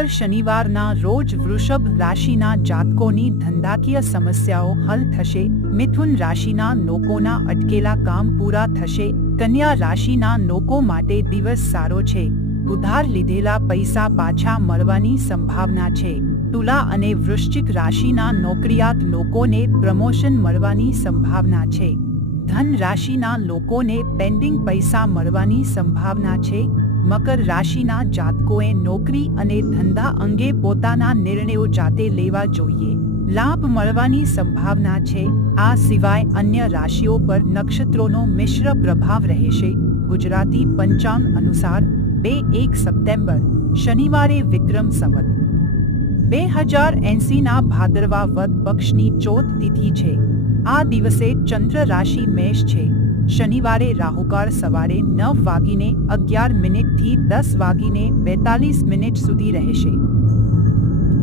મકર શનિવારના રોજ વૃષભ રાશિના જાતકોની ધંધાકીય સમસ્યાઓ હલ થશે, મિથુન રાશિના લોકોના અટકેલા કામ પૂરા થશે, કન્યા રાશિના લોકો માટે દિવસ સારો છે, ઉધાર લીધેલા પૈસા પાછા મળવાની સંભાવના છે, તુલા અને વૃશ્ચિક રાશિના નોકરિયાત લોકોને પ્રમોશન મળવાની સંભાવના છે, ધન રાશિના લોકોને પેન્ડિંગ પૈસા મળવાની સંભાવના છે મકર રાશિના જાતકોએ નોકરી અને ધંધા અંગે પોતાના નિર્ણયો જાતે લેવા જોઈએ. લાભ મળવાની સંભાવના છે. આ સિવાય અન્ય રાશિઓ પર નક્ષત્રોનો મિશ્ર પ્રભાવ રહેશે. ગુજરાતી પંચાંગ અનુસાર બે એક સપ્ટેમ્બર, શનિવારે વિક્રમ સંવત. બે હજાર એંસીના ભાદરવા વદ પક્ષની ચોથ તિથિ છે. આ દિવસે ચંદ્ર રાશિ મેષ છે. શનિવારે રાહુકાળ સવારે નવ વાગીને અગિયાર મિનિટથી દસ વાગીને બેતાલીસ મિનિટ સુધી રહેશે.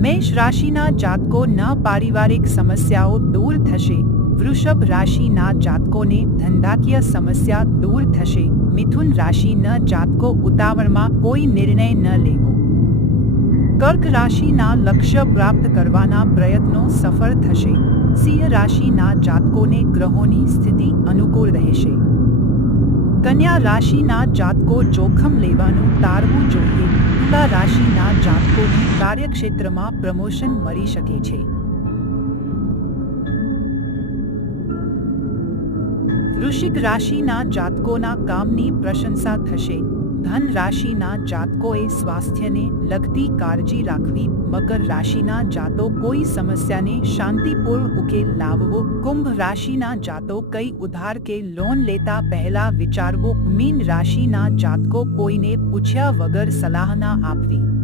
મેષ રાશિના જાતકો ન પારિવારિક સમસ્યાઓ દૂર થશે. વૃષભ રાશિના જાતકોને ધંધાકીય સમસ્યા દૂર થશે. મિથુન રાશિના જાતકો ઉતાવળમાં કોઈ નિર્ણય ન લેવો. કર્ક રાશિના લક્ષ્ય પ્રાપ્ત કરવાના પ્રયત્નો સફળ થશે. સિંહ રાશિના જાતકોને ગ્રહોની સ્થિતિ અનુકૂળ રહેશે. કન્યા રાશિના જાતકો જોખમ લેવાનું ટાળવું જોઈએ. તુલા રાશિના જાતકોને કાર્યક્ષેત્રમાં પ્રમોશન મળી શકે છે. વૃશ્ચિક રાશિના જાતકોના કામની પ્રશંસા થશે. ધન રાશિના જાતકોએ સ્વાસ્થ્યને લગતી કાળજી રાખવી, મકર રાશિના જાતો કોઈ સમસ્યાને શાંતિપૂર્ણ ઉકેલ લાવવો, કુંભ રાશિના જાતો કઈ ઉધાર કે લોન લેતા પહેલા વિચારવો, મીન રાશિના જાતકો કોઈને પૂછ્યા વગર સલાહ ના આપવી.